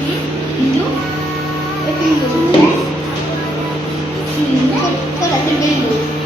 Thank you.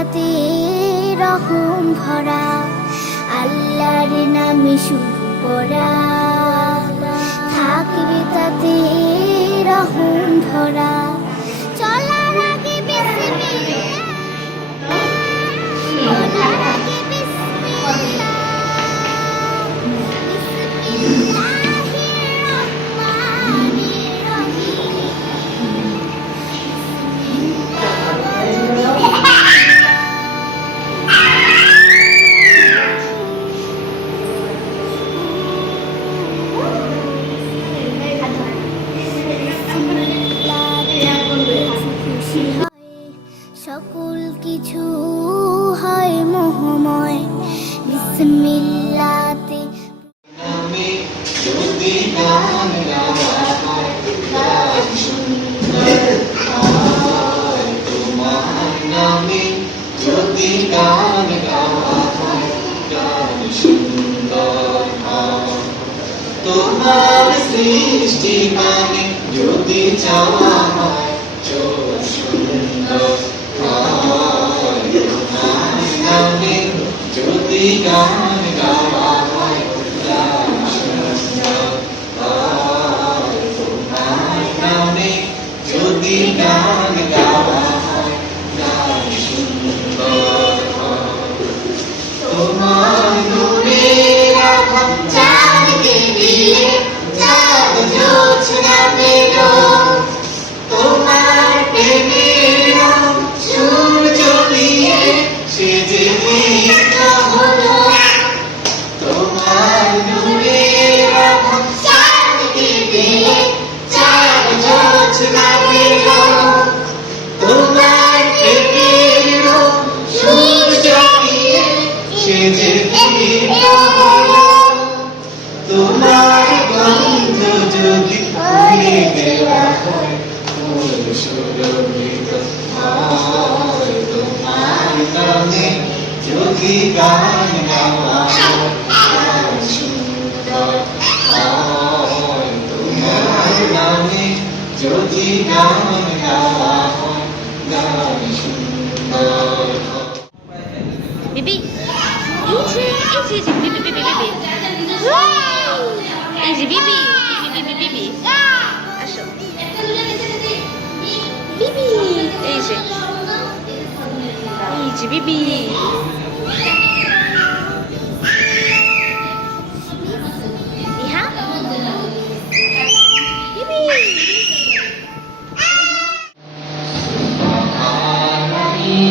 তাতে রহম ভরা আল্লাহর নামে শুরু করা থাকবে তাতে রহম ভরা। সকল কিছু হয় মোহময়। বিসমিল্লাতে তোমার সৃষ্টি গানে যদি চাওয়া হয় সুন্দর। যদি গান গাওয়া তোমার গন্ধ যদি ফুলে দেওয়া হয় তোমার নামে যদি গান যদি গান গাওয়া হয় গান সুন্দর হয় বেবি এই যে এই যে এই যে baby baby baby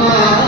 Allah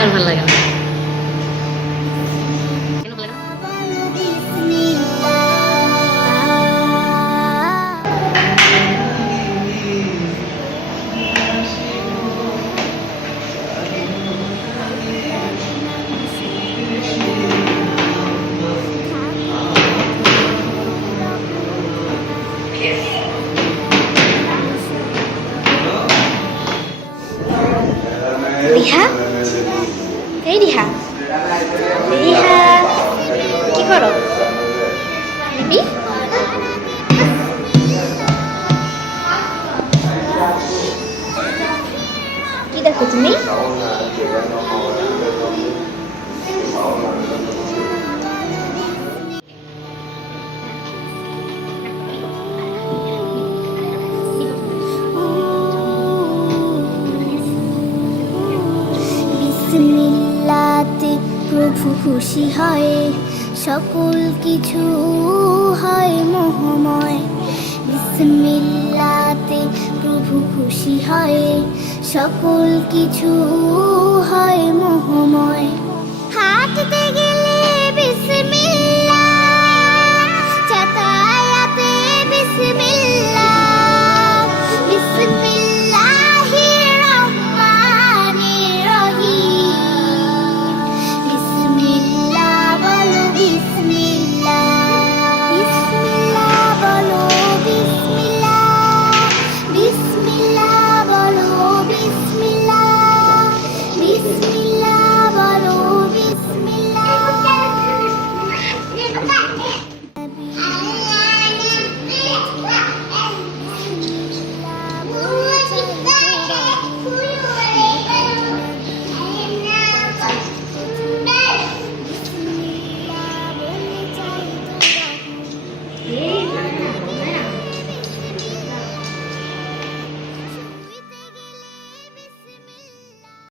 আর ভালো লাগে না। খুশি হয় সকল কিছু হয় মোহময়। বিসমিল্লাতে প্রভু খুশি হয় সকল কিছু হয় মোহময়।